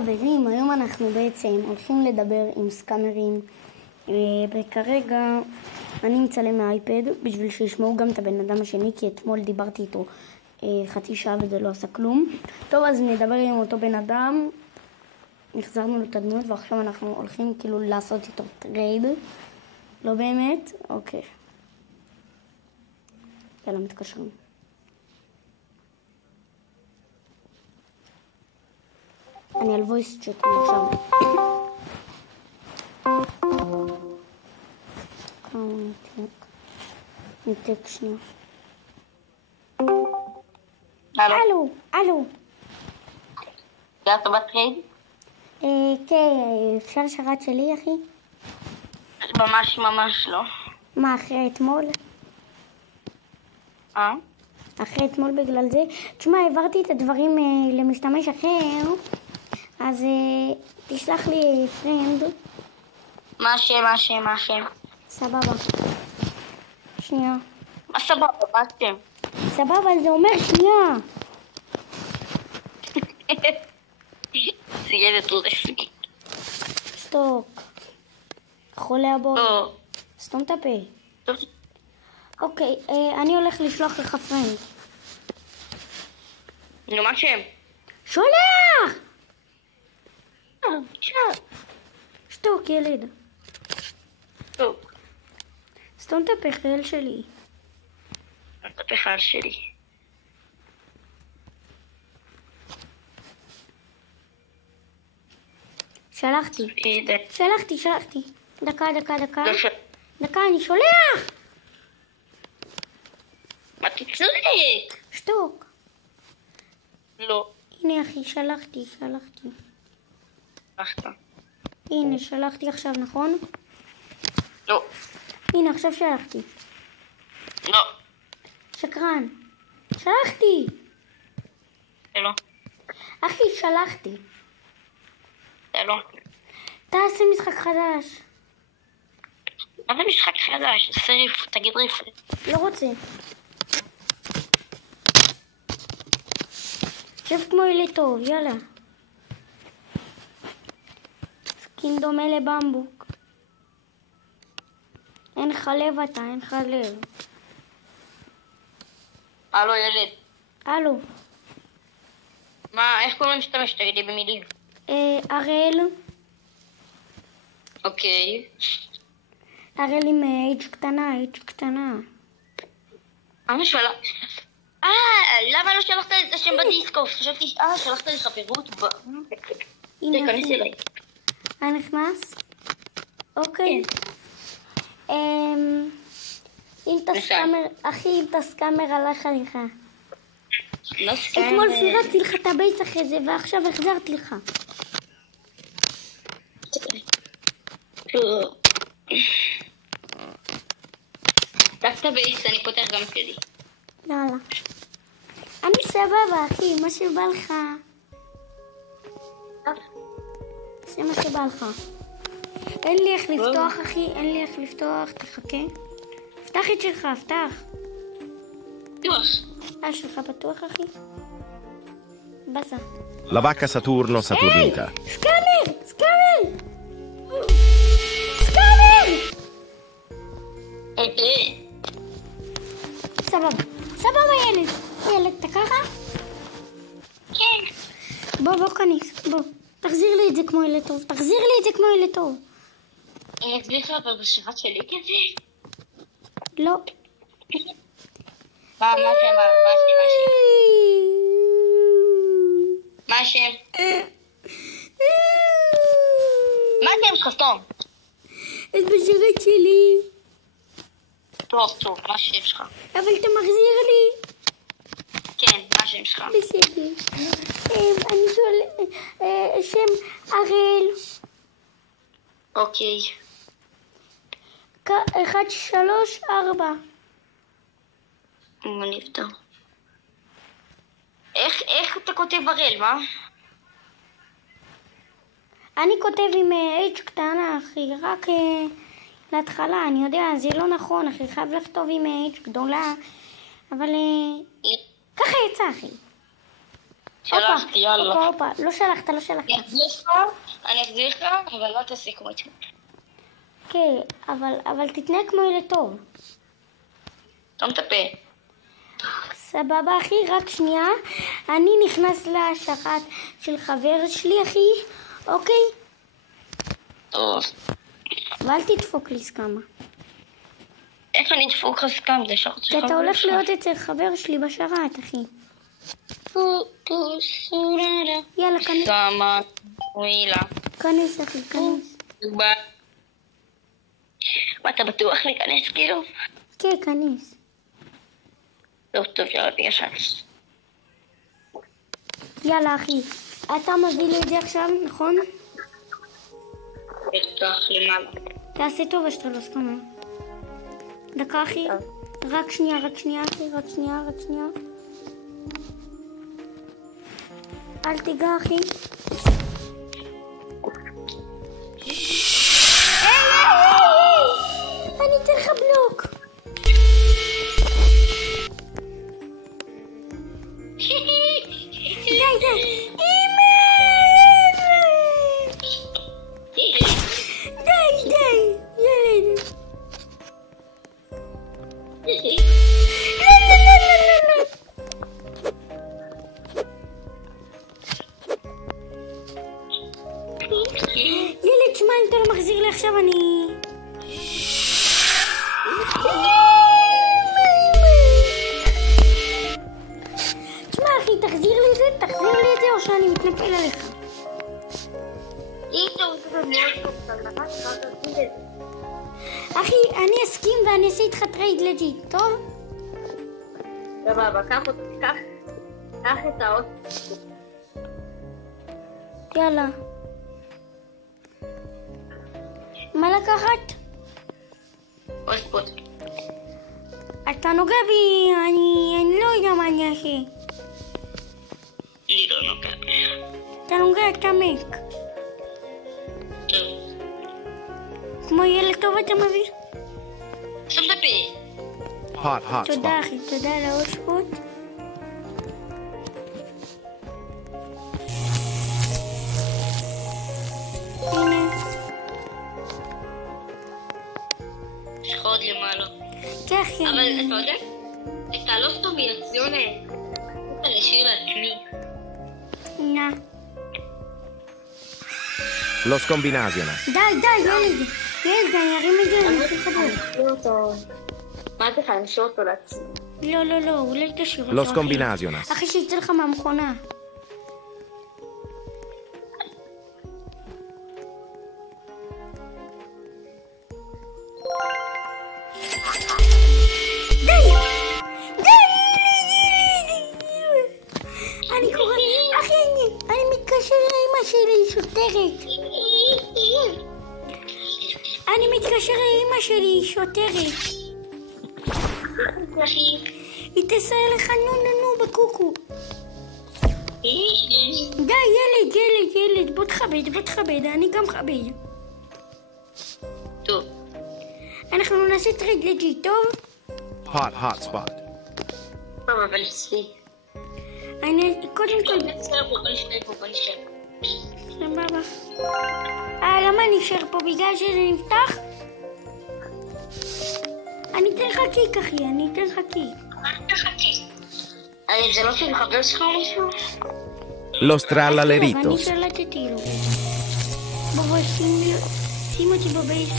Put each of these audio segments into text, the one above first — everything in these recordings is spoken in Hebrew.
חברים, היום אנחנו בעצם הולכים לדבר עם סקאמרים, וכרגע אני מצלם מהאייפד בשביל שישמעו גם את הבן אדם השני, כי אתמול דיברתי איתו חצי שעה וזה לא עשה כלום. טוב, אז נדבר עם אותו בן אדם, החזרנו לו את הדמות ועכשיו אנחנו הולכים כאילו לעשות איתו טרייד. לא באמת? אוקיי. יאללה, מתקשרים. אני על וויס צ'אט עכשיו. ניתק שנייה. אלו. הגעת בטרייד? כן, אפשר שרת שלי, אחי? ממש לא. מה, אחרי אתמול? אחרי אתמול בגלל זה? תשמע, העברתי את הדברים למשתמש אחר, אז תשלח לי פרנד. מה השם? סבבה. שנייה. מה סבבה? מה השם? סבבה, זה אומר שנייה. זה ילד רסמי. שתוק. חולה הבול. לא. סתום את הפה. אוקיי, אני הולך לשלוח לך פרנד. נו, מה השם? שולח! שתוק, ילד. טוב. סתום את הפה, חייל שלי. אתה פחל שלי. שלחתי. דקה. דקה, אני שולח! מה תצליק? שתוק. לא. הנה אחי, שלחתי. הלכת. הנה, שלחתי עכשיו, נכון? לא. הנה, עכשיו שלחתי. לא. שקרן. שלחתי. לא. אחי, שלחתי. לא. תעשה משחק חדש. מה זה משחק חדש? תגיד ריף. לא רוצה. שב כמו ילד טוב, יאללה. סקין דומה לבמבוק. אין לך לב אתה, אין לך לב. הלו ילד. הלו. מה, איך קוראים להשתמש? תגידי במילים. אראל. אוקיי. אראל עם H קטנה. למה לא שלחת את השם בדיסקו? חשבתי, שלחת לי חברות תיכנס אליי. נכנס? אוקיי. אם אתה סקאמר הלך עליך. לא סקאמר. אתמול פירקתי לך את הבייס אחרי זה ועכשיו החזרתי לך. רק את הבייס, אני פותח גם שלי. יאללה. אני סבבה, אחי, מה שבא לך. זה מה שבא לך. אין לי איך לפתוח, אחי, תחכה. פתח את שלך, פתח. פתוח. שלך פתוח, אחי? בסה. La vacca Saturno Saturnita. סקאמר! סבבה, ילד, אתה ככה? כן. בוא, כניס, בוא. תחזיר לי את זה כמו ילד טוב. אני אסביר לך אבל בשרת שלי כזה? לא. מה השם? מה השם חסום? את בשרת שלי. טוב, מה השם שלך? אבל אתה מחזיר לי. כן, מה השם שלך? בסדר. אני שואל, שם אראל. אוקיי. 1, 3, 4. אני נפתר. איך אתה כותב אראל, מה? אני כותב עם H קטנה, אחי, רק להתחלה, אני יודע, זה לא נכון, אחי, חייב לכתוב עם H גדולה, אבל ככה יצא, אחי. שלחתי, יאללה. הופה, לא שלחת. אני אחזיר לך, אבל לא תסיקו איתי. כן, אבל תתנהג כמו ילד טוב. לא מטפה. סבבה, אחי, רק שנייה. אני נכנס לשרת של חבר שלי, אחי, אוקיי? טוב. ואל תדפוק לי סכמה. איך אני אדפוק לך סכם? זה שרת כי אתה הולך להיות אצל חבר שלי בשרת, אחי. יאללה, כנס. סמה, מילה. כנס, אחי, כנס. מה, אתה בטוח להיכנס כאילו? כן, כנס. טוב, יאללה, תיגש. יאללה, אחי. אתה מביא לי את זה עכשיו, נכון? בטח, למעלה. תעשה טוב, שאתה לא סכמה. דקה, אחי. רק שנייה, אחי. רק שנייה. אל תיגע, אחי. אני אתן לך בלוק. די. די, ילד. לא. ילד, שמע, אם אתה לא מחזיר לי עכשיו, אני... תשמע, אחי, תחזיר לי את זה, או שאני מתנפל עליך. אחי, אני אסכים ואני אעשה איתך טרייד לג'יט, טוב? סבבה, קח את האות. יאללה. מה לקחת? אוספות. אתה נוגע בי, אני לא יודע מה אני אעשה. אני לא נוגע. אתה נוגע, אתה מק. טוב. כמו ילד טוב אתה מביא? שם את הפה. Hot תודה spot. אחי, תודה על האוספות. הנה. יש לך עוד למעלה. כן אחי. אבל אתה יודע, את הלוסטומיאציון אני אשאיר לעצמי. נא. Lo scombinazione. די, ילד, אני ארים את זה, אני אתחיל לחבר. מה אתה לך, נשאיר אותו לעצמי? לא, אולי תשאיר אותו. Lo scombinazione. אחי, שיצא לך מהמכונה. די! אני קורא, אחי, אני מתקשר לאמא שלי, שוטרת. אני מתקשר לאמא שלי, שוטרת. היא תעשה לך נו בקוקו. די, ילד, בוא תכבד, אני גם מכבד. טוב. אנחנו נעשה טרייד לג'יט, טוב? Hot spot. טוב, אבל אצלי. אני, קודם כל... בוא נשאר. סבבה. למה נשאר פה? בגלל שזה נפתח? אני אתן לך קיק, אחי, זה לא של חבר שלך או משהו? Lo strallaleritto. אני שלטתי לו. בוא, שים אותי בבייס.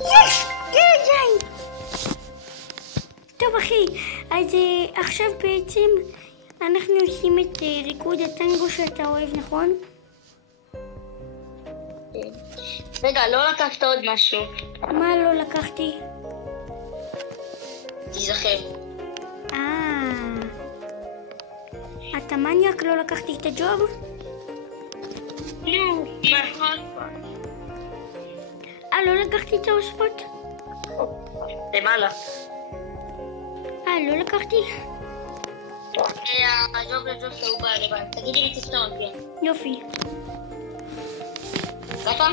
יש! די! טוב אחי, אז עכשיו בעצם אנחנו עושים את ריקוד הטנגו שאתה אוהב, נכון? רגע, לא לקחת עוד משהו. מה לא לקחתי? תיזכר. אתה מניאק, לא לקחתי את הג'וב? נכון. לא לקחתי את האוספות? למעלה. לא לקחתי? הג'וב שהוא בא לבן. תגידי לי תסתום אותי. יופי. גפה?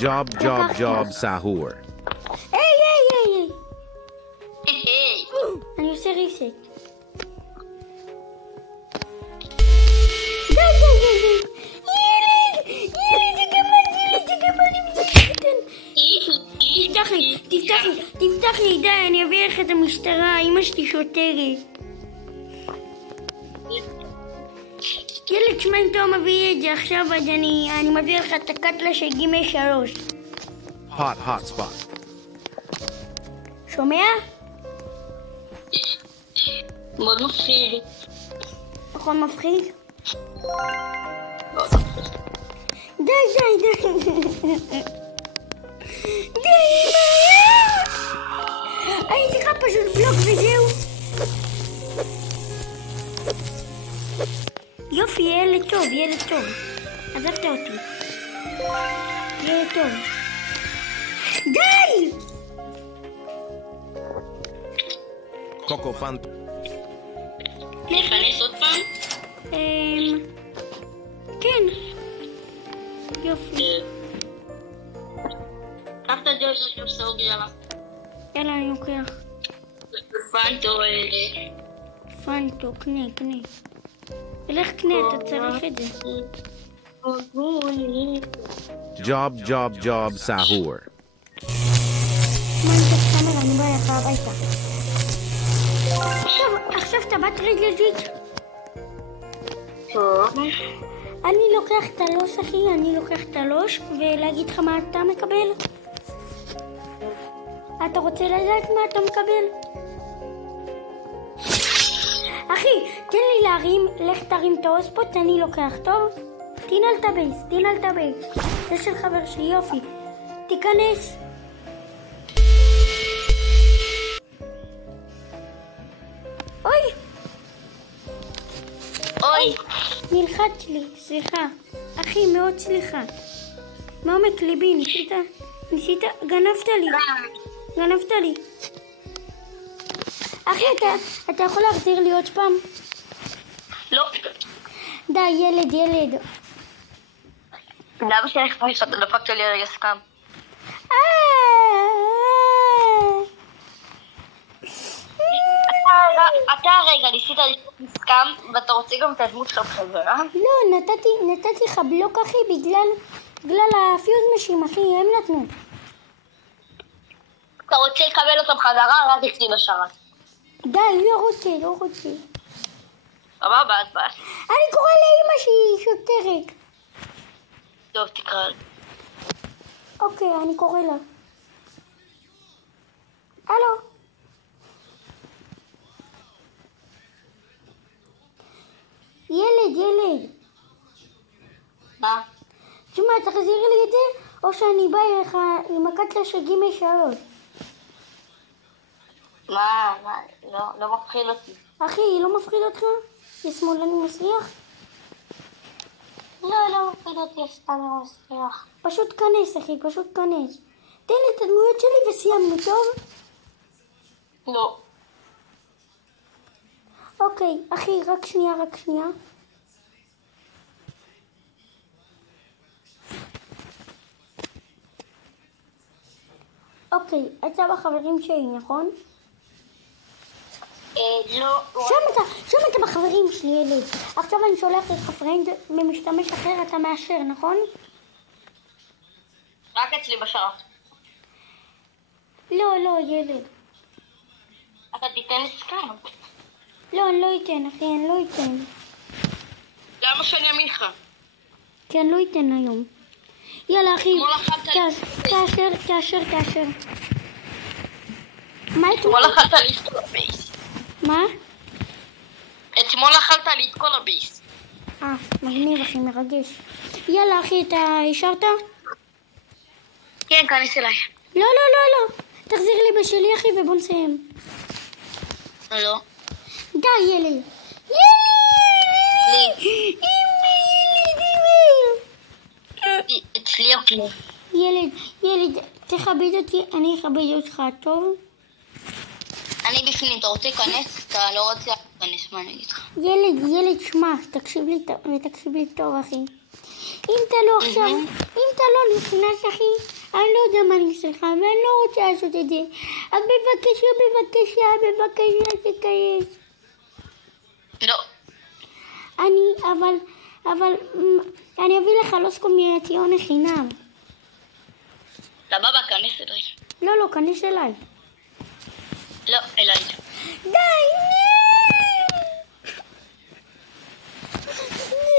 Job, sahur. היי! היי. אני עושה ריסט. די! ילד, זה גמל, אני מתקטן. תפתח לי, די, אני אביא לך את המשטרה, אמא שלי שוטרת. ילד, שמע, אם אתה מביא את זה עכשיו, אז אני מביא לך את הקטלה של גימל 3. Hot spot. שומע? מאוד מפחיד. נכון מפחיד? די. די, אני צריכה פשוט בלוק וזהו. יופי, ילד טוב. עזבת אותי. ילד טוב. די! Coco Fant. נכנס עוד פעם? כן. יופי. קח את הג'ול של סוג יאללה. יאללה, אני לוקח. פנטו, קנה. אלך קנה, אתה צריך את זה. Job, sahur. מה אני צריך קאמרה? אני באה לך הביתה. עכשיו אתה בת רגלג'ית. טוב. אני לוקח את הלוש, אחי, ולהגיד לך מה אתה מקבל? אתה רוצה לדעת מה אתה מקבל? אחי, תן לי להרים, לך תרים את האוספוט, אני לוקח, טוב? תנעל את הבייס. זה של חבר שלי, יופי. תיכנס. אוי. נלחץ לי, סליחה. אחי, מאוד סליחה. מעומק ליבי, ניסית, גנבת לי. אחי, אתה יכול להחזיר לי עוד פעם? לא. די, ילד. למה שאני חפש שאתה דפקת לי רגע סקאם? אתה רגע ניסית לשפוך סקאם ואתה רוצה גם את הדמות שלך בחזרה? לא, נתתי לך בלוק, אחי, בגלל הפיוז משים, אחי, הם נתנו. אתה רוצה לקבל אותם חזרה, רק אצלי בשרת. די, לא רוצה. סבבה, אז בא. אני קורא לאמא שהיא שוטרת. טוב, תקרא. אוקיי, אני קורא לה. הלו. ילד. מה? תשמע, תחזיר לי את זה, או שאני בא אליך עם הקטלה של גימל 3. מה? לא מפחיד אותי. אחי, לא מפחיד אותך? זה שמאלני מסריח? לא מפחיד אותי, סתם מסריח. פשוט כנס, אחי, תן לי את הדמויות שלי וסיימנו, טוב? לא. אוקיי, אחי, רק שנייה. אוקיי, אתה בחברים שלי, נכון? לא. שם אתה בחברים שלי, ילד. עכשיו אני שולח לך פרנד ממשתמש אחר, אתה מאשר, נכון? רק אצלי בשרת. לא, ילד. אתה תיתן לי סקאם. לא, אני לא אתן, אחי, אני לא אתן. למה שאני אאמין לך? כי אני לא אתן היום. יאללה, אחי, תאשר. מה אתמול אכלת לי את כל הבייס. מה? אתמול אכלת לי את כל הבייס. מגניב, אחי, מרגש. יאללה, אחי, אתה אישרת? כן, כנס אליי. לא. תחזיר לי בשלי, אחי, ובוא נסיים. לא. די, ילד. אצלי או כלי. ילד, תכבד אותי, אני אכבד אותך, טוב? אני בפנים, אתה רוצה להיכנס? אתה לא רוצה... תכנס, מה אני אגיד לך? ילד, שמע, תקשיב לי טוב, אחי. אם אתה לא נכנס, אחי, אני לא יודע מה אני עושה לך, ואני לא רוצה לעשות את זה. אז בבקשה, תכנס. לא. אבל אני אביא לך לוס קומבינציון חינם. סבבה, כנס אליי. לא, כנס אליי. לא, אליי. די,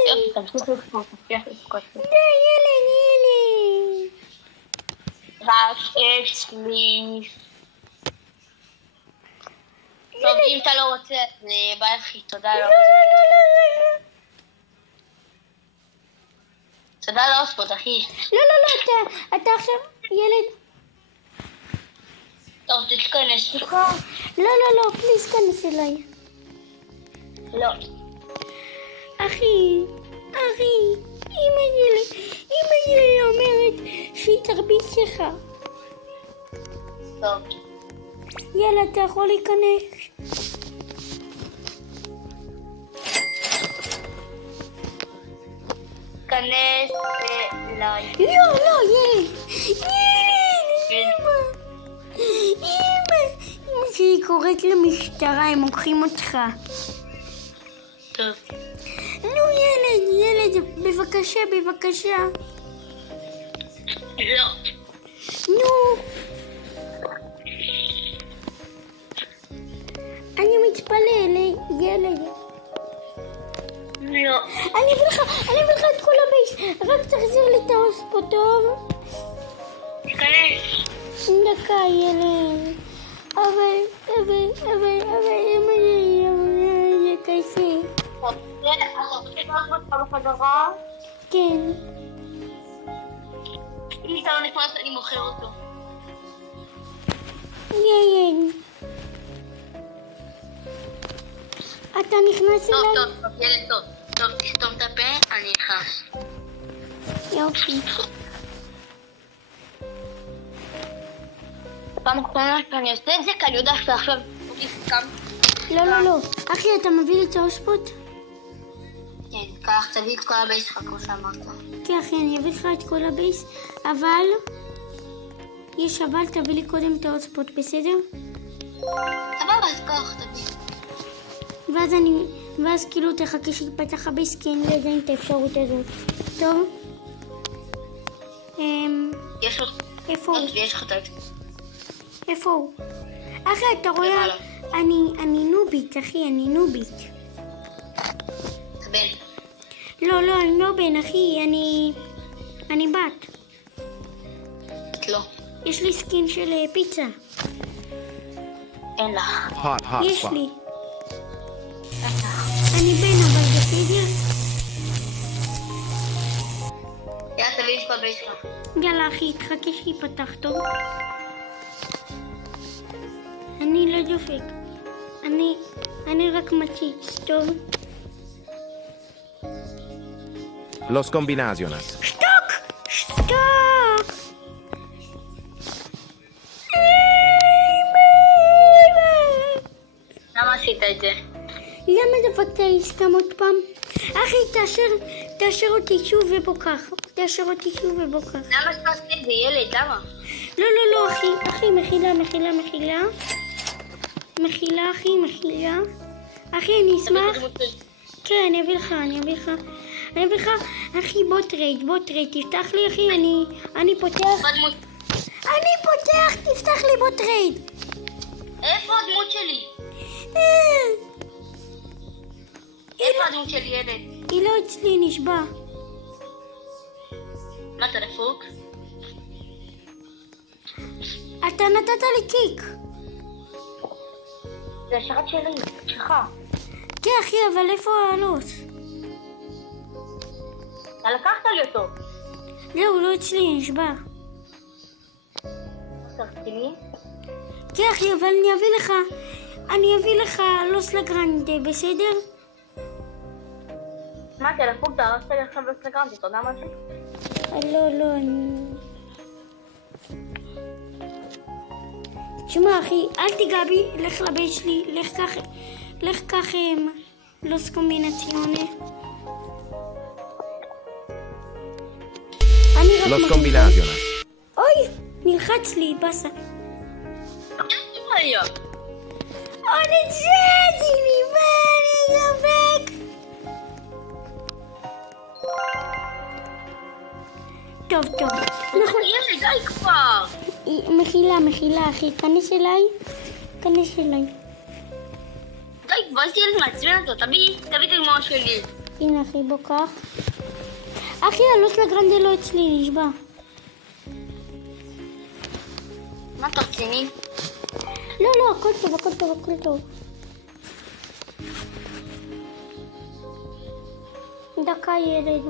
יופי, תמשיך לשמוע. די, ילד. רק אצלי. טוב, אם אתה לא רוצה, אז ביי אחי, תודה לו. לא. תודה לאוספות, אחי. לא, אתה עכשיו ילד. טוב, תתכנס. לא, פליז, כנס אליי. לא. אחי, אמא שלי אומרת שהיא תרביץ לך. טוב. יאללה, אתה יכול להיכנס. כנס אליי. לא, אמא שלי קוראת למשטרה, הם לוקחים אותך. טוב. נו, ילד, בבקשה. לא. נו. אני מתפלל, ילד. לא. אני אביא לך את כל הבייס, רק תחזיר לי את האוספו, טוב? תיכנס. דקה, ילד. אבל, אמא שלי, זה קשה. אתה רוצה לעשות פעם בחזרה? כן. אם אתה לא נכנס, אני מוכר אותו. ילד. אתה נכנס אליי? טוב, ילד טוב. טוב, תסתום את הפה, אני נכנס. יופי. פעם אחרונה שאני עושה את זה, כי אני יודעת שעכשיו הוא סתם. לא. אחי, אתה מביא לי את האוספות? כן, כך תביא את כל הבייס שלך, כמו שאמרת. כן, אחי, אני אביא לך את כל הבייס, אבל תביא לי קודם את האוספות, בסדר? סבבה, אז כך תביא. ואז כאילו תחכה שיפתח הבייס, כי אין לי את האפשרות הזאת. טוב? יש לו... איפה הוא? ויש לך את איפה הוא? אחי, אתה רואה? אני נובית, אחי, אני נובית. אתה בן. לא, אני לא בן, אחי, אני בת. את לא. יש לי סקין של פיצה. אין לך. Hot יש spot. לי. אני בן, אבל בסדר? יאללה, תביא לי את כל הבייס שלך. יאללה, אחי, תחכה שיפתח, טוב? אני לא דופק. אני רק מציץ, טוב? Los combinaciones. שתוק! למה עשית את זה? למה דפקת עסקם עוד פעם? אחי, תאשר אותי שוב ובוא כך. למה שאתה עושה את זה, ילד? למה? לא, אחי, מחילה. אחי, אני אשמח. כן, אני אביא לך. אחי, בוא טרייד, תפתח לי, אחי, אני פותח. תפתח לי, בוא טרייד. איפה הדמות שלי? איפה הדמות שלי, ילד? היא לא אצלי, נשבע. מה, אתה דפוק? אתה נתת לי קיק. זה השרת שלי, שלך. כן, אחי, אבל איפה הלוס? אתה לקחת לי אותו. לא, הוא לא אצלי, נשבע. סרטיני? כן, אחי, אבל אני אביא לך לוס לגרנדה, בסדר? מה, אתה דפוק? אתה הרסת לי עכשיו בסטגרמתי, אתה יודע מה זה? לא, תשמע, אחי, אל תיגע בי, לך לבית שלי, לך לך קח לוס קומבינציונה. Los combinaciones. אוי, נלחץ לי, בסה. היה. עוד את זה, דימי, ואני דבק. טוב. נכון. ילד, די כבר. מחילה, אחי. כנס אליי. די כבר, איזה ילד מעצבן אותו. תביא את הדמות שלי. הנה, אחי, בוא קח. אחי, הלוס לגרנדה לא אצלי, נשבע. מה אתה רציני? לא, הכל טוב. דקה ילד.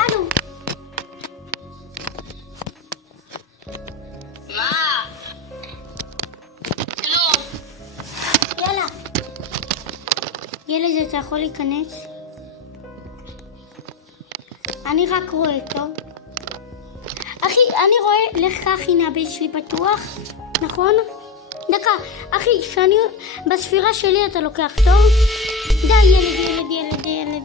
אלו. מה? כלום. יאללה. ילד, אתה יכול להיכנס? אני רק רואה, טוב? אחי, אני רואה, לך קח, הנה הבית שלי פתוח, נכון? דקה, אחי, שאני בספירה שלי אתה לוקח, טוב? די, ילד.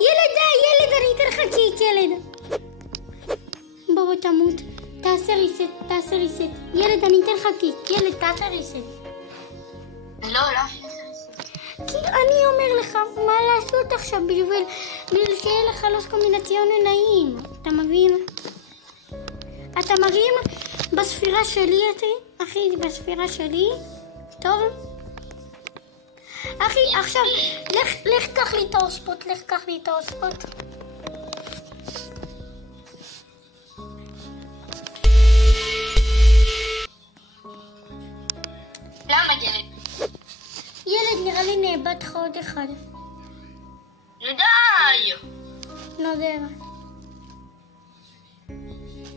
ילד, אני אתן לך קיק, ילד. בוא תמות. תעשה ריסט. ילד, אני אתן לך קיק. ילד, תעשה ריסט. לא. כי אני אומר לך, מה לעשות עכשיו בשביל שיהיה לך לוס קומבינציונה נעים. אתה מבין? אתה מרים בספירה שלי, אחי, בספירה שלי. טוב? אחי, עכשיו, לך קח לי את האוספות. למה ילד? ילד, נראה לי נאבד לך עוד אחד. די! לא יודע.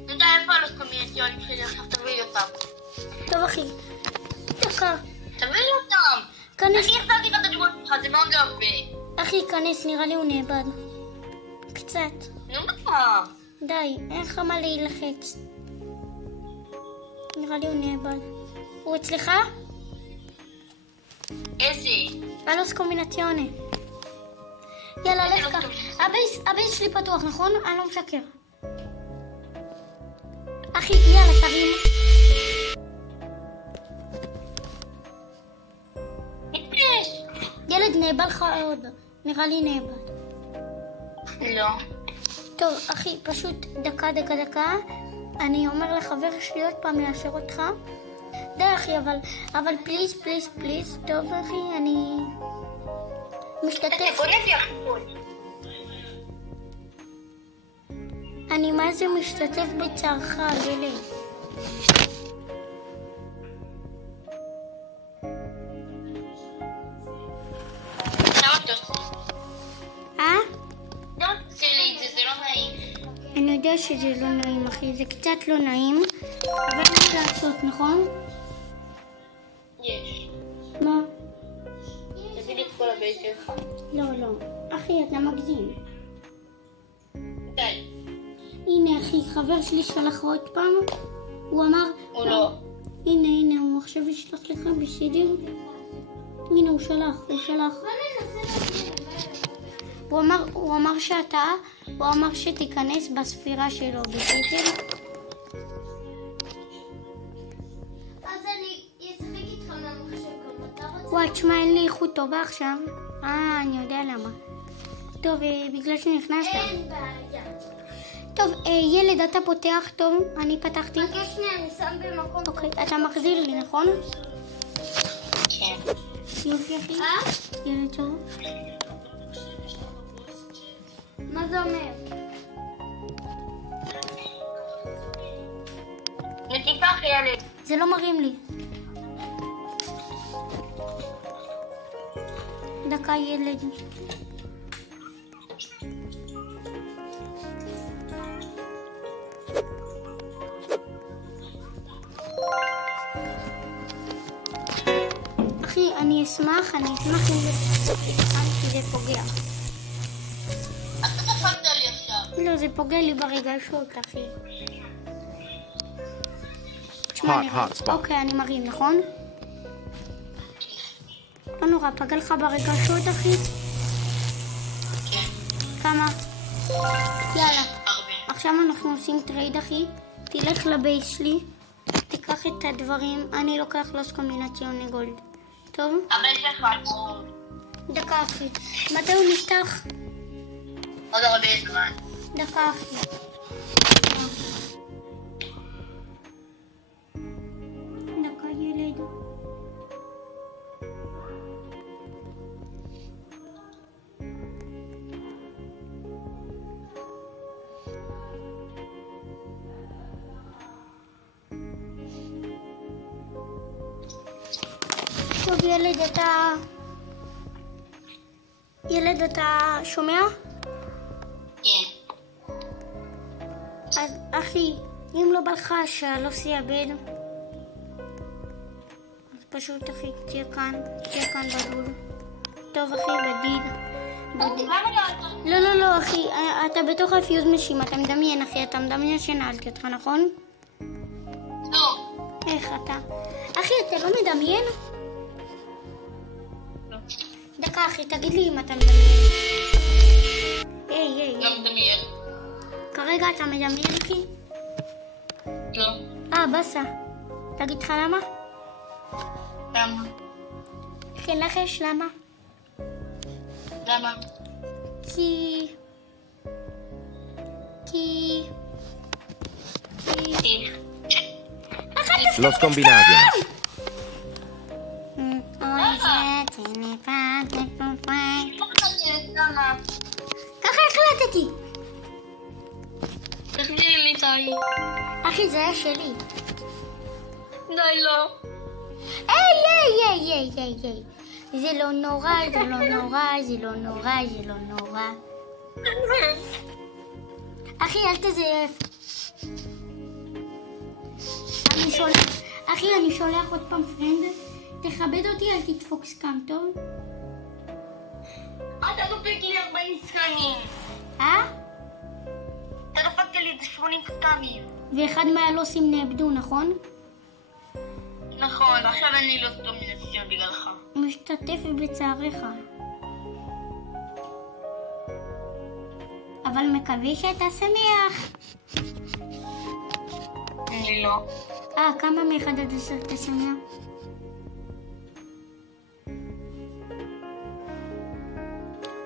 די, איפה הלוס קומבינציונים שלי? עכשיו תביא לי אותם. טוב, אחי. דקה. תביא לי אותם! כנס. אני החזרתי לך את הדמות שלך, זה מאוד יפה. אחי, כנס, נראה לי הוא נאבד. קצת. נו מה? די, אין לך מה להילחץ. נראה לי הוא נאבד. הוא אצלך? איזה? הלוס קומבינציונה. יאללה, לך קח. הבייס שלי פתוח, נכון? אני לא משקר. אחי, יאללה, תרים. ילד, נאבד לך עוד. נראה לי נאבד. לא. טוב, אחי, פשוט דקה. אני אומר לחבר שלי עוד פעם לאשר אותך. די, אחי, אבל פליז. טוב, אחי, אני משתתף. בוא נביא אחרות. אני מה זה משתתף בצערך, ילד. למה אתה עושה? לא, זה לא נעים. אני יודע שזה לא נעים, אחי, זה קצת לא נעים, אבל מה לעשות, נכון? יש. מה? תביא לי את כל הבית שלך. לא. אחי, אתה מגזים. די. הנה, אחי, חבר שלי שלח עוד פעם. הוא אמר... הוא לא. הנה, הוא עכשיו ישלח לך בסדר. הנה, הוא שלח. הוא אמר הוא אמר שתיכנס בספירה שלו, בסדר? אז אני אשחק איתך מהמחשב גם, אתה רוצה? וואי, תשמע, אין לי איכות טובה עכשיו. אני יודע למה. טוב, בגלל שנכנסת. אין בעיה. טוב, ילד, אתה פותח, טוב? אני פתחתי. חכה שנייה, אני שם במקום. אוקיי, אתה מחזיר לי, נכון? כן. יופי, אחי. ילד טוב. מה זה אומר? ותיקח ילד. זה לא מרים לי. דקה, ילד. אחי, אני אני אשמח אם זה כי זה פוגע. אתה דפקת לי עכשיו. לא, זה פוגע לי ברגשות, אחי. hot spot. אוקיי, אני מרים, נכון? לא נורא, פגע לך ברגשות, אחי? כמה? יאללה. הרבה. עכשיו אנחנו עושים טרייד, אחי. תלך לבייס שלי, תיקח את הדברים, אני לוקח לוס קומבינציוני גולד. טוב? אבל יש לך עוד. דקה, אחי. מתי הוא נפתח? עוד הרבה זמן. דקה, אחי. דקה, ילד. טוב, ילד, אתה שומע? כן. אז אחי, אם לא בא לך שהלוס יאבד, אז פשוט אחי, תהיה כאן בדוד. טוב אחי, בדיד. לא, אחי, אתה בתוך הפיוז משים, אתה מדמיין אחי, אתה מדמיין שנעלתי אותך, נכון? לא. איך אתה? אחי, אתה לא מדמיין? דקה אחי, תגיד לי אם אתה מדמיין. היי. לא מדמיין. כרגע אתה מדמיין אחי? לא. בסה. תגיד לך למה? למה? אחי, נחש למה? למה? כי... Los combinaciones. ככה החלטתי. תחזיר לי טעי. אחי, זה היה שלי. די לא. היי. זה לא נורא. אחי, אל תזייף. אני שולח עוד פעם פרנד. תכבד אותי, אל תדפוק סקאם, טוב? אתה דופק לי 40 סקנים. אתה דפקת לי 80 סקנים. ואחד מהלוסים נאבדו, נכון? נכון, עכשיו אני לא סטומינציון בגללך. משתתף בצעריך. אבל מקווה שאתה שמח. אני לא. כמה מאחד עד 10 אתה שמח?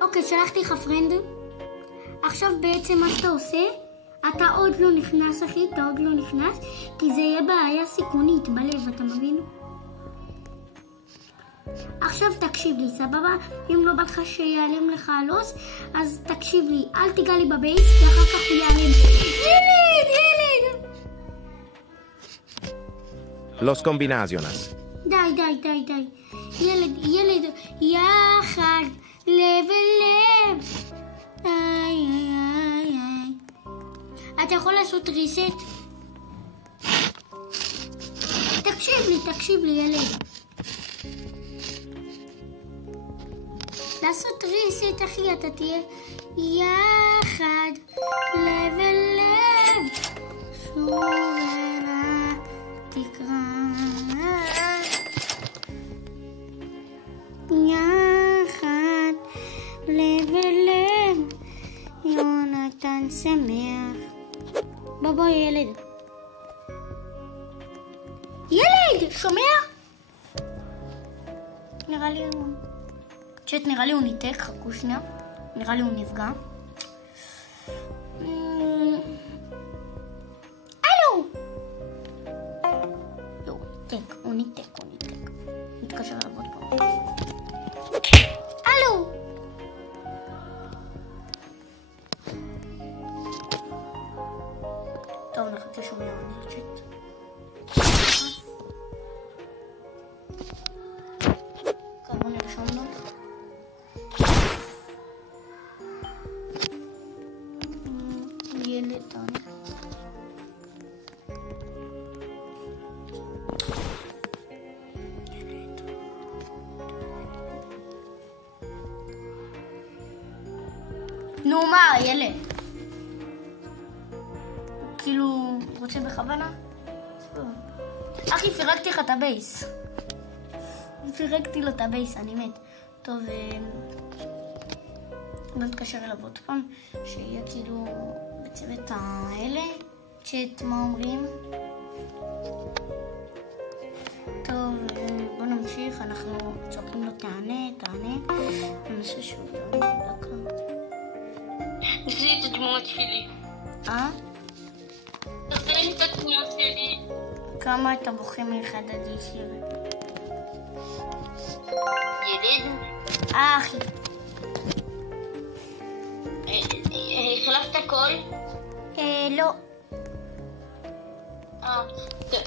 אוקיי, שלחתי לך פרנד. עכשיו בעצם מה שאתה עושה, אתה עוד לא נכנס אחי, כי זה יהיה בעיה סיכונית בלב, אתה מבין? עכשיו תקשיב לי, סבבה? אם לא בא לך שיעלם לך הלוס, אז תקשיב לי, אל תיגע לי בבייס, כי אחר כך הוא יעלם. ילד! Los combinaciones. די. ילד, יחד, לב אל לב. איי. אתה יכול לעשות ריסט? תקשיב לי, ילד. לעשות ריסט, אחי, אתה תהיה יחד, לב אל לב. שוב אל התקרה. יחד, לב אל לב. יונתן שמח. בוא ילד. שומע? נראה לי הוא ניתק, חכו שנייה. נראה לי הוא נפגע. הלו! לא, הוא ניתק. מתקשר לעבוד פה. הלו! טוב, נחכה שהוא יענה צ'אט. בוא נרשום לו. ילד תענה. נו מה, ילד? כאילו, רוצה בכוונה? אחי, פירקתי לך את הבייס. פירקתי לו את הבייס, אני מת. טוב, בוא נתקשר אליו עוד פעם, שיהיה כאילו בצוות האלה. צ'אט, מה אומרים? טוב, בוא נמשיך, אנחנו צועקים לו תענה. אני חושב שהוא לא דקה. תעשי לי את הדמות שלי. תעשי לי את הדמות שלי. כמה אתה בוכה מאחד עד 10? ילד? אחי. החלפת קול? לא. טוב.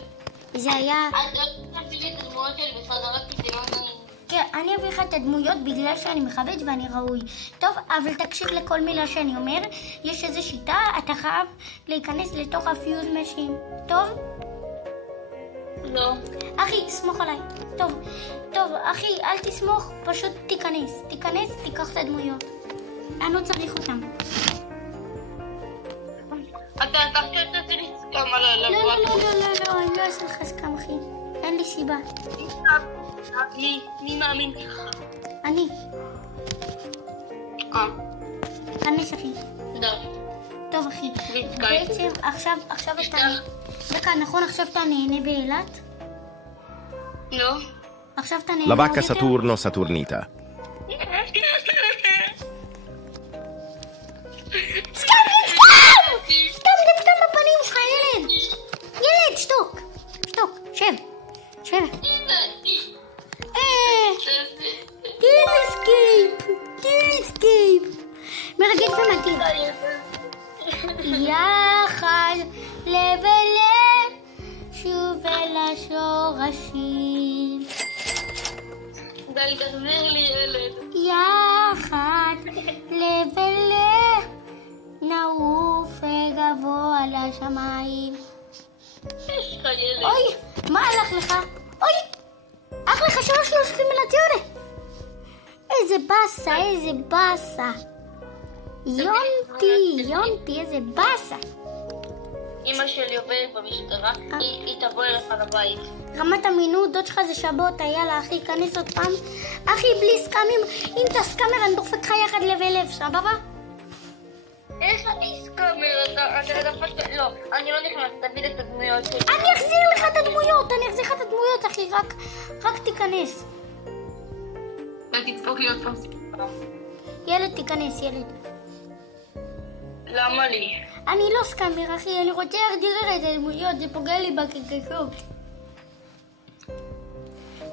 זה היה... אז לא תעשי לי את הדמות שלי בחזרה, כי זה לא נעים. כן, אני אביא לך את הדמויות בגלל שאני מכבד ואני ראוי. טוב, אבל תקשיב לכל מילה שאני אומר. יש איזו שיטה, אתה חייב להיכנס לתוך הפיוז משין. טוב? לא. אחי, סמוך עליי. טוב, אחי, אל תסמוך, פשוט תיכנס, תיקח את הדמויות. אני לא צריך אותם. אתה עכשיו תעשי לי סכם על הלבוא. לא, אני לא אעשה לך סכם, אחי. אין לי סיבה. מי מאמין לך? אני. כנס, אחי. טוב, אחי. בעצם, עכשיו אתה... דקה, נכון, עכשיו אתה נהנה באילת? לא. עכשיו אתה נהנה... La vacca Saturno Saturnita. סתם בפנים שלך, ילד! ילד, שתוק! שב! טיל אסקייפ! מרגש ומתאים. יחד לב אל לב, שוב אל השורשים. די, תחזיר לי ילד. יחד לב אל לב, נעוף גבוה לשמיים. יש לך ילד. אוי, מה הלך לך? אוי, הלך לך 3 סטימולציוני. איזה באסה. יונטי, איזה באסה. אמא שלי עובדת במשטרה, היא תבוא אליך לבית. רמת אמינות, דוד שלך זה שבוטה, יאללה אחי, כנס עוד פעם. אחי, בלי סקאמים, אם אתה סקאמר אני דופק לך יחד לב אל לב, סבבה? איך אני סקאמר? אתה דפקת... לא, אני לא נכנס, תביא לי את הדמויות שלי. אני אחזיר לך את הדמויות, אחי, רק תיכנס. אל תצפוק לי עוד פעם. ילד, תיכנס, ילד. למה לי? אני לא סקאמר, אחי, אני רוצה להחזיר את הדמויות, זה פוגע לי בקקקות.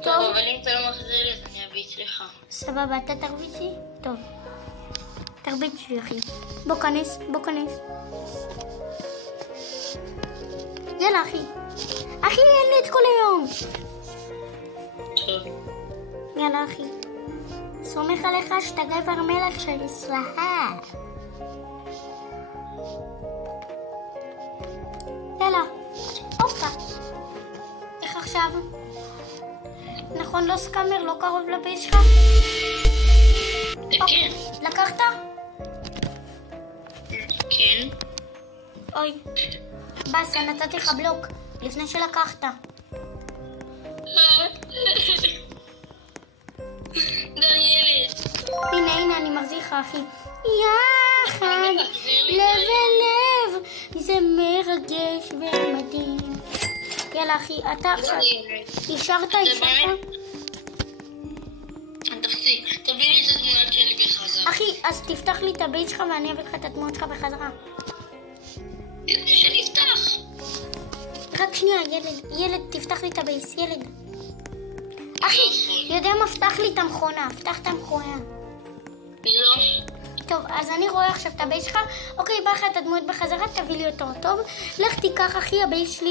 טוב, אבל אם אתה לא מחזיר לי, אז אני אביא אצלך. סבבה, אתה תרביץ לי? טוב. תרביץ לי, אחי. בוא כנס. יאללה, אחי. אחי, אין לי את כל היום. טוב. יאללה, אחי. סומך עליך שאתה גבר מלך של ישראל. יאללה. הופה. איך עכשיו? נכון, לא סקאמר, לא קרוב לבייס שלך? כן. לקחת? כן. אוי. בסה, נתתי לך בלוק לפני שלקחת. די ילד. הנה, אני מחזיר לך, אחי. יחד, לב אל לב, זה מרגש ומדהים. יאללה, אחי, אתה עכשיו... אישרת? תפסיק, תביא לי את הדמויות שלי בחזרה. אחי, אז תפתח לי את הבית שלך ואני אביא לך את התמונות שלך בחזרה. שנפתח. רק שנייה, ילד, תפתח לי את הבייס, ילד. אחי, יודע מה? פתח לי את המכונה, פתח את המכונה. לא. טוב, אז אני רואה עכשיו את הבייס שלך. אוקיי, בא לך את הדמות בחזרה, תביא לי אותו, טוב? לך תיקח, אחי, הבייס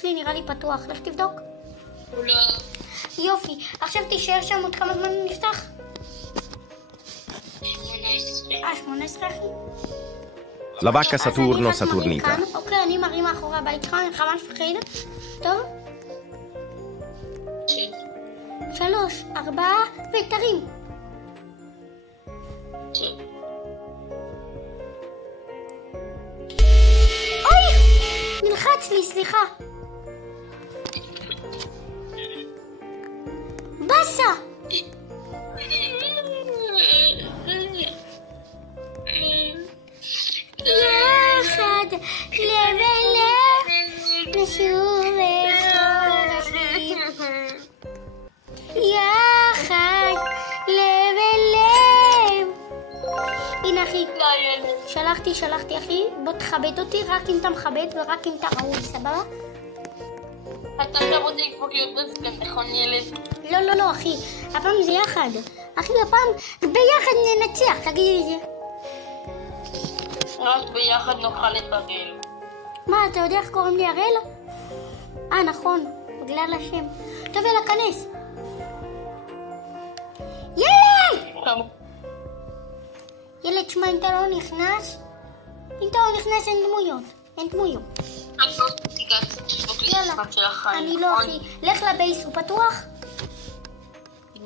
שלי נראה לי פתוח, לך תבדוק. לא. יופי, עכשיו תישאר שם עוד כמה זמן נפתח? 18. 18, אחי. La vacca אז אני Saturno רק מרים Saturnita. כאן. אוקיי, אני מרים מאחורי הבית שלך, אני חמש מפחיד. טוב? 3, 4, ותרים. לחץ לי, סליחה. בסה. יחד לב אל לב נשוב ושורשים יחד לב אל לב. הנה אחי, שלחתי אחי, בוא תכבד אותי רק אם אתה מכבד ורק אם אתה ראוי, סבבה? אתה עכשיו רוצה לדפוק להיות בזקן, נכון ילד? לא אחי, הפעם זה יחד. אחי, הפעם ביחד ננצח, תגיד את זה. רק ביחד נאכל את הראל. מה, אתה יודע איך קוראים לי הראל? נכון, בגלל השם. טוב, יאללה, כנס. ילד, שמע, אם אתה לא נכנס, אין דמויות. יאללה, אני לא אחי. לך לבייס, הוא פתוח?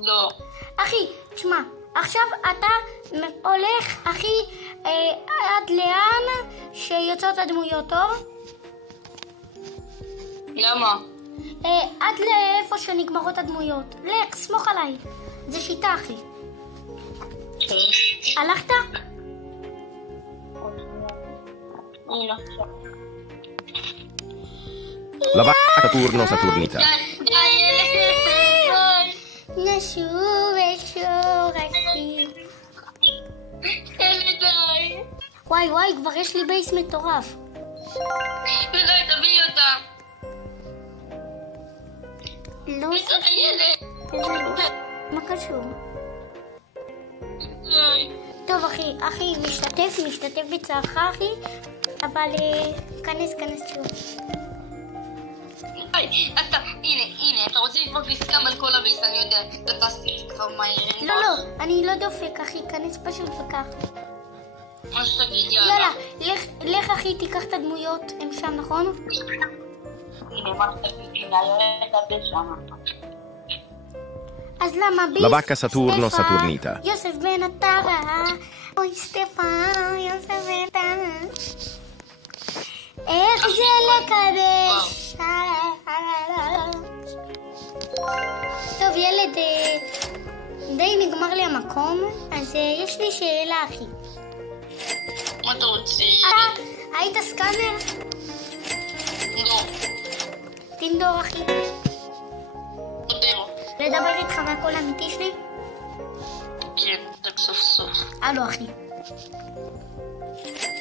לא. אחי, תשמע, עכשיו אתה הולך, אחי, עד לאן שיוצאות הדמויות, טוב? למה? עד לאיפה שנגמרות הדמויות. לך, סמוך עליי. זה שיטה, אחי. הלכת? La vacca turno Saturnita. נשוב ושורשים. וואי, כבר יש לי בייס מטורף. די, תביא אותה. לא, מה קשור? טוב אחי, משתתף בצערך אחי, אבל כנס שוב. הנה, אתה רוצה לדפוק לי סתם על כל הבייס, אני יודע, אתה טסתי כבר מהר. לא, אני לא דופק אחי, כנס פשוט וכך. מה שתגיד, יאללה. יאללה, לך אחי, תיקח את הדמויות, הם שם, נכון? הנה, מה שתגיד, יאללה, תדבר שם. אז למה ביס? La vacca Saturno Saturnita. יוסף בן עטרה, אוי סטפן, יוסף בן עטרה. איך זה לקדש? טוב ילד, די נגמר לי המקום, אז יש לי שאלה אחי. מה אתה רוצה? היית סקאנר? לא. תנדור אחי. לדבר איתך מהקול האמיתי שלי? כן, רק סוף סוף. הלו אחי.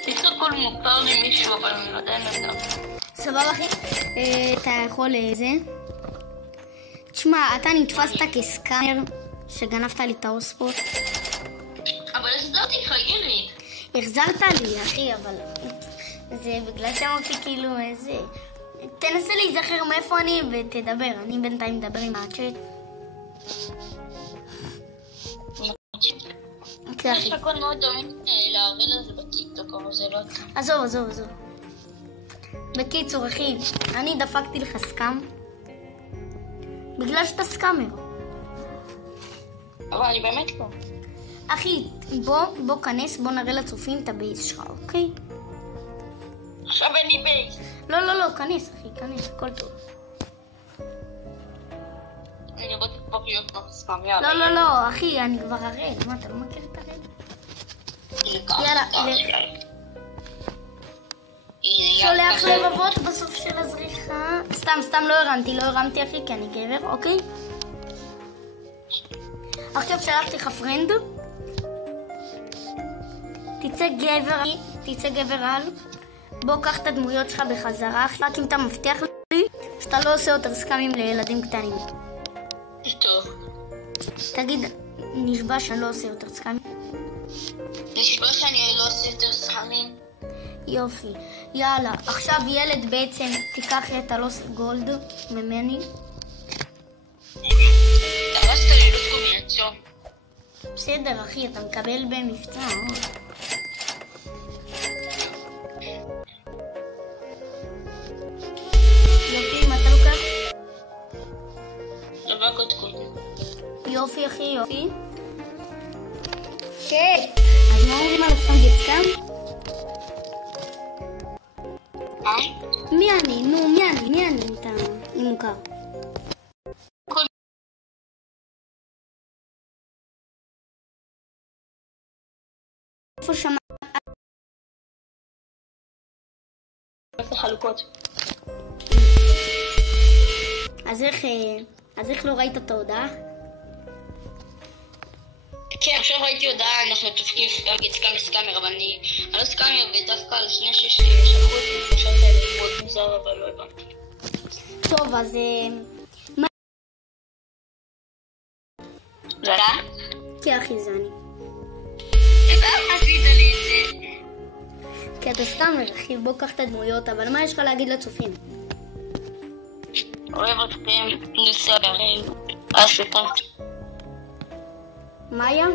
יש הכל מוכר לי מישהו, אבל אני לא יודע אם אתה. סבבה אחי, אתה יכול זה. תשמע, אתה נתפסת כסקאנר שגנבת לי את האוספוט. אבל החזרתי לך ילד. החזרת לי אחי, אבל זה בגלל שאמרתי כאילו איזה. תנסה להיזכר מאיפה אני ותדבר. אני בינתיים מדבר עם הצ'אט. יש הכל מאוד דומים להראה לזה בטיקטוק, אבל זה לא... עזוב. בקיצור אחי, אני דפקתי לך סקאם בגלל שאתה סקאמר. אבל אני באמת לא. אחי, בוא כנס, בוא נראה לצופים את הבייס שלך, אוקיי? עכשיו אין לי בייס. לא, כנס אחי, הכל טוב. אני רוצה כבר להיות סתם, יאללה. לא, אחי, אני כבר הראל. מה, אתה לא מכיר את הראל? יאללה, שולח לבבות בסוף של הזריחה. סתם לא הרמתי אחי, כי אני גבר, אוקיי? עכשיו שלחתי לך פרנד. תצא גבר על. בוא קח את הדמויות שלך בחזרה, רק אם אתה מבטיח לי שאתה לא עושה יותר סקאמים לילדים קטנים. טוב. תגיד, נשבע שאני לא עושה יותר סקאמים? נשבע שאני לא עושה יותר סקאמים? יופי. יאללה, עכשיו ילד בעצם תיקח את הלוס גולד ממני. הרסת לי לא קומבינציון. בסדר אחי, אתה מקבל במבצע. יופי, מה אתה לוקח? לבק עוד קודם. יופי אחי, יופי. אז מה אומרים על הסטנגט סקאם? מי אני? נו, מי אני? מי אני? אתה עם מוכר. איפה שמעת? איזה חלוקות. אז איך לא ראית את ההודעה? כן, עכשיו ראיתי הודעה, אנחנו תופקים להגיד סקאמר, אבל אני לא סקאמר, ודווקא על שני ששלחו אותי תחושת האלה מאוד מוזר, אבל לא הבנתי. טוב, אז מה? זה אתה? כן, אחי, זה אני. איך עשית לי את זה? כי אתה סקאמר, אחי, בוא קח את הדמויות, אבל מה יש לך להגיד לצופים? אוהב אתכם, נוסע להרים, סרטון. מה היה?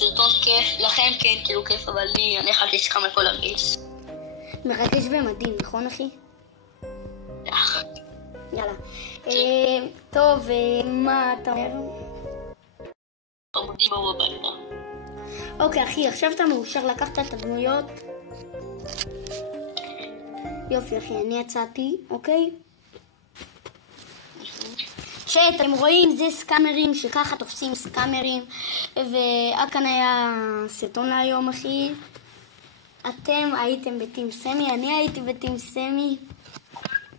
סרטון כיף, לכם כן, כאילו כיף, אבל אני יכולתי סקאמר כל הביס. מרגש ומדהים, נכון, אחי? יאללה. טוב, מה אתה אומר? חמודי בואו הביתה. אוקיי, אחי, עכשיו אתה מאושר, לקחת את הדמויות? יופי, אחי, אני יצאתי, אוקיי? צ'אט, אתם רואים, זה סקאמרים, שככה תופסים סקאמרים, וכאן היה סרטון להיום, אחי. אתם הייתם בטים סמי, אני הייתי בטים סמי,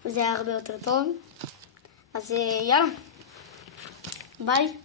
זה היה הרבה יותר טוב. אז יאללה, ביי.